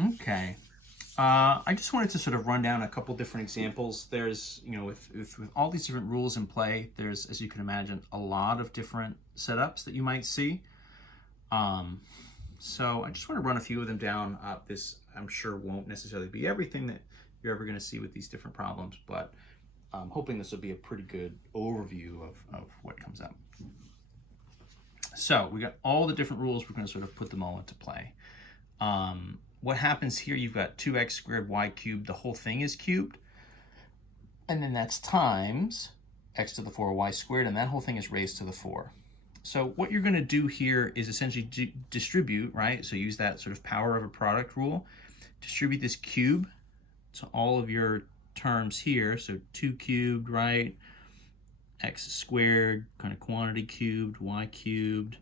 Okay. I just wanted to sort of run down a couple different examples. There's, with all these different rules in play, there's, as you can imagine, a lot of different setups that you might see. Um, so I just want to run a few of them down. This, I'm sure, won't necessarily be everything that you're ever going to see with these different problems, but I'm hoping this will be a pretty good overview of what comes up. So we got all the different rules. We're going to sort of put them all into play. What happens here, you've got 2x squared y cubed, the whole thing is cubed, and then that's times x to the 4 y squared, and that whole thing is raised to the 4. So what you're going to do here is essentially distribute, right? So use that sort of power of a product rule. Distribute this cube to all of your terms here. So 2 cubed, right? X squared, kind of quantity cubed, y cubed,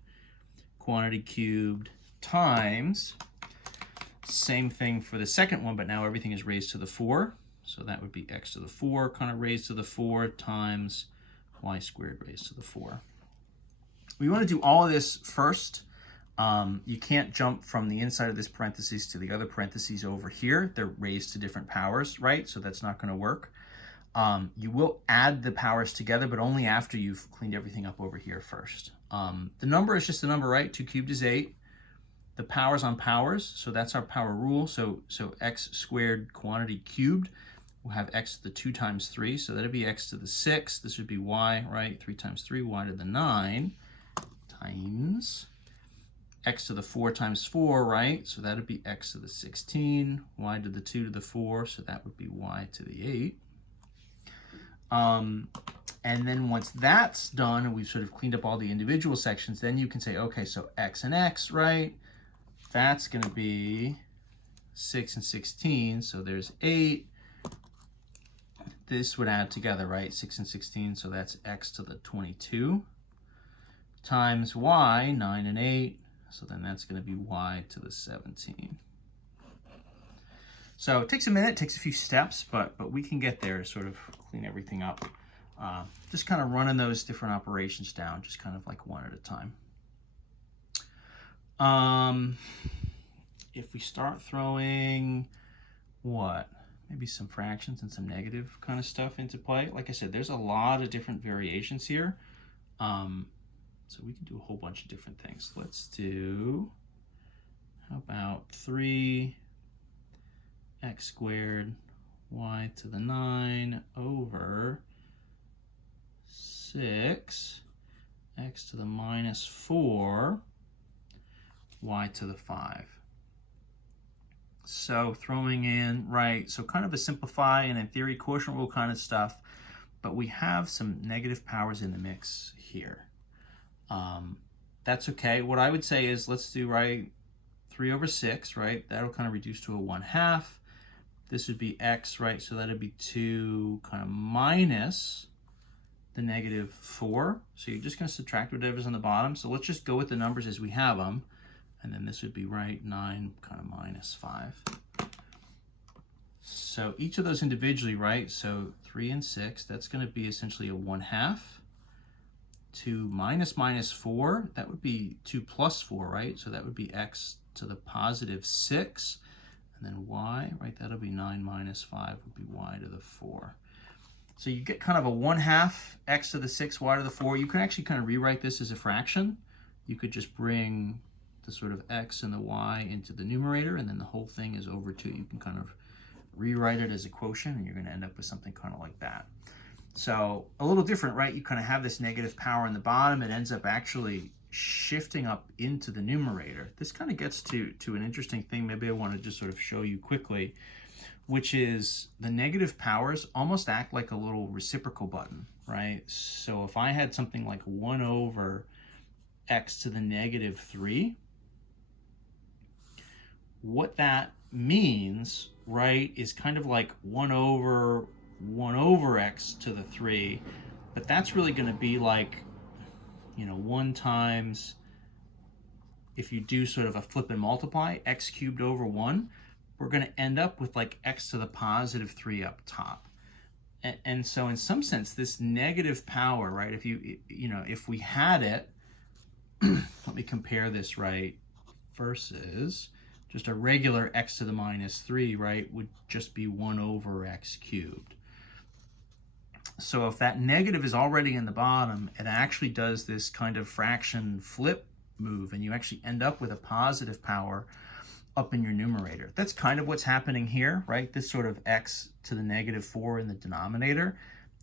quantity cubed, times, same thing for the second one, but now everything is raised to the 4. So that would be x to the 4 kind of raised to the 4 times y squared raised to the 4. We want to do all of this first. You can't jump from the inside of this parentheses to the other parentheses over here. They're raised to different powers, right? So that's not going to work. You will add the powers together, but only after you've cleaned everything up over here first. The number is just a number, right? 2 cubed is 8. The powers on powers, so that's our power rule. So x squared quantity cubed, we'll have x to the 2 times 3, so that'd be x to the 6. This would be y, right? 3 times 3, y to the 9, times x to the 4 times 4, right? So that'd be x to the 16, y to the 2 to the 4, so that would be y to the 8. And then once that's done and we've sort of cleaned up all the individual sections, then you can say, okay, so x and x, right? That's going to be 6 and 16, so there's 8. This would add together, right? 6 and 16, so that's x to the 22 times y, 9 and 8, so then that's going to be y to the 17. So it takes a minute, it takes a few steps, but we can get there to sort of clean everything up. Just kind of running those different operations down, just kind of like one at a time. If we start throwing maybe some fractions and some negative kind of stuff into play. Like I said, there's a lot of different variations here. So we can do a whole bunch of different things. Let's do, how about 3 x squared y to the 9 over 6 x to the minus 4 y to the 5. So throwing in, right, so kind of a simplify and in theory quotient rule kind of stuff, but we have some negative powers in the mix here. That's okay. What I would say is let's do, right, 3 over 6, right? That'll kind of reduce to a 1/2. This would be x, right? So that'd be 2 kind of minus the negative 4. So you're just going to subtract whatever's on the bottom. So let's just go with the numbers as we have them. And then this would be, right, 9 kind of minus 5. So each of those individually, right? So 3 and 6, that's going to be essentially a 1/2. 2 minus minus 4, that would be 2 plus 4, right? So that would be x to the positive 6. And then y, right, that'll be 9 minus 5 would be y to the 4. So you get kind of a 1/2 x to the 6, y to the 4. You can actually kind of rewrite this as a fraction. You could just bring the sort of x and the y into the numerator, and then the whole thing is over 2. You can kind of rewrite it as a quotient, and you're going to end up with something kind of like that. So a little different, right? You kind of have this negative power in the bottom. It ends up actually shifting up into the numerator. This kind of gets to an interesting thing. Maybe I want to just sort of show you quickly, which is the negative powers almost act like a little reciprocal button, right? So if I had something like 1 over x to the negative 3, what that means, right, is kind of like 1 over x to the 3, but that's really going to be like, 1 times, if you do sort of a flip and multiply, x cubed over 1, we're going to end up with like x to the positive 3 up top. And so in some sense, this negative power, right, if we had it, let me compare this, right, versus just a regular x to the minus 3, right, would just be 1 over x cubed. So if that negative is already in the bottom, it actually does this kind of fraction flip move, and you actually end up with a positive power up in your numerator. That's kind of what's happening here, right? This sort of x to the negative 4 in the denominator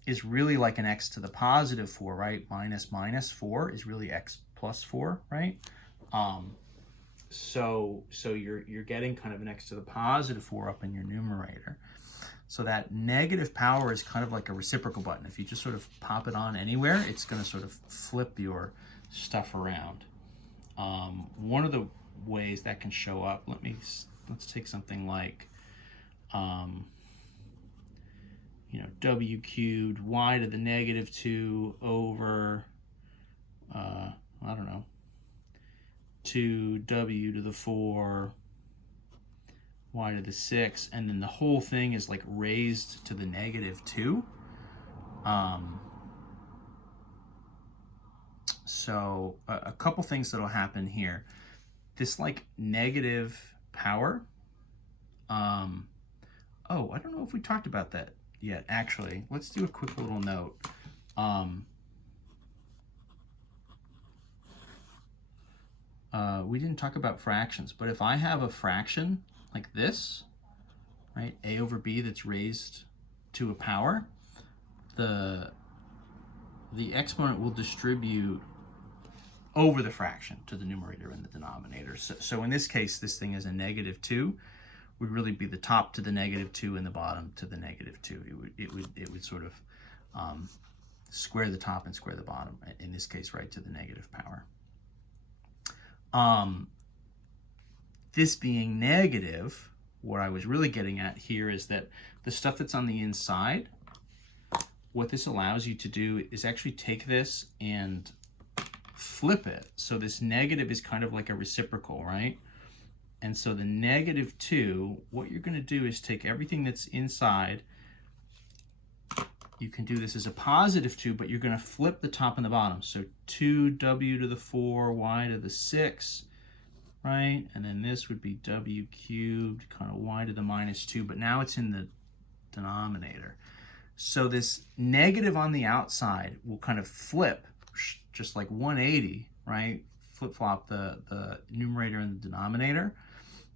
is really like an x to the positive 4, right? Minus minus 4 is really x plus 4, right? So you're getting kind of an x to the positive 4 up in your numerator. So that negative power is kind of like a reciprocal button. If you just sort of pop it on anywhere, it's going to sort of flip your stuff around. One of the ways that can show up, let's take something like, w cubed y to the negative 2 over, I don't know, 2w to the 4 y to the 6, and then the whole thing is like raised to the negative 2. So a couple things that'll happen here. This like negative power, oh, I don't know if we talked about that yet, actually. Let's do a quick little note. We didn't talk about fractions, but if I have a fraction like this, right, a over b that's raised to a power, the exponent will distribute over the fraction to the numerator and the denominator. So in this case, this thing is a negative 2 would really be the top to the negative 2 and the bottom to the negative 2. It would sort of square the top and square the bottom, in this case, right, to the negative power. This being negative, what I was really getting at here is that the stuff that's on the inside, what this allows you to do is actually take this and flip it. So this negative is kind of like a reciprocal, right? And so the negative 2, what you're going to do is take everything that's inside. You can do this as a positive 2, but you're going to flip the top and the bottom. So 2w to the 4, y to the 6, right? And then this would be w cubed, kind of y to the minus 2, but now it's in the denominator. So this negative on the outside will kind of flip, just like 180, right? Flip-flop the numerator and the denominator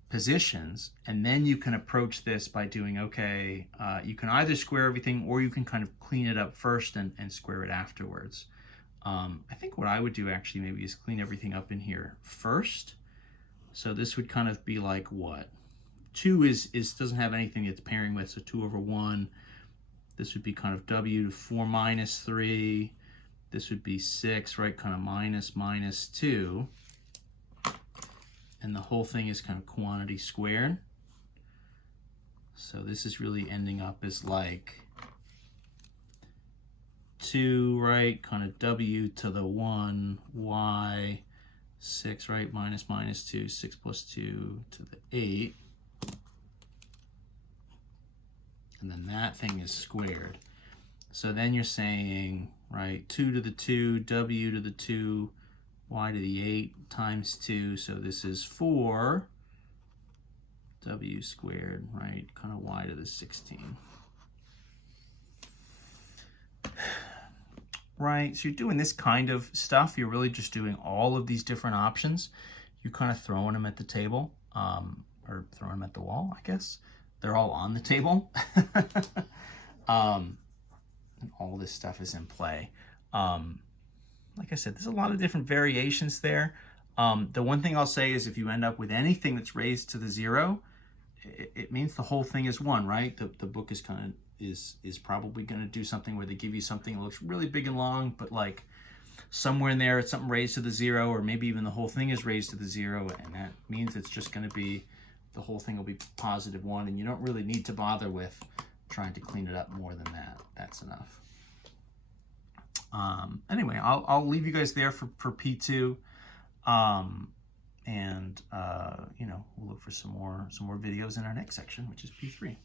positions, and then you can approach this by doing, okay, you can either square everything or you can kind of clean it up first and square it afterwards. I think what I would do actually maybe is clean everything up in here first. So this would kind of be like what? 2 doesn't have anything it's pairing with, so 2 over 1. This would be kind of w to 4 minus 3. This would be 6, right, kind of minus minus 2. And the whole thing is kind of quantity squared. So this is really ending up as like 2, right, kind of w to the 1, y, 6, right, minus minus 2, 6 plus 2 to the 8. And then that thing is squared. So then you're saying, right, 2 to the 2, w to the 2, y to the 8 times 2. So this is 4 w squared, right, kind of y to the 16. Right, so you're doing this kind of stuff. You're really just doing all of these different options. You're kind of throwing them at the table, or throwing them at the wall, I guess. They're all on the table. And all this stuff is in play. Like I said, there's a lot of different variations there. The one thing I'll say is if you end up with anything that's raised to the 0, it means the whole thing is 1, right? The book is kind of is probably going to do something where they give you something that looks really big and long, but like somewhere in there it's something raised to the 0, or maybe even the whole thing is raised to the 0, and that means it's just going to be, the whole thing will be positive 1, and you don't really need to bother with trying to clean it up more than that. That's enough. Anyway, I'll leave you guys there for P2, and we'll look for some more videos in our next section, which is P3.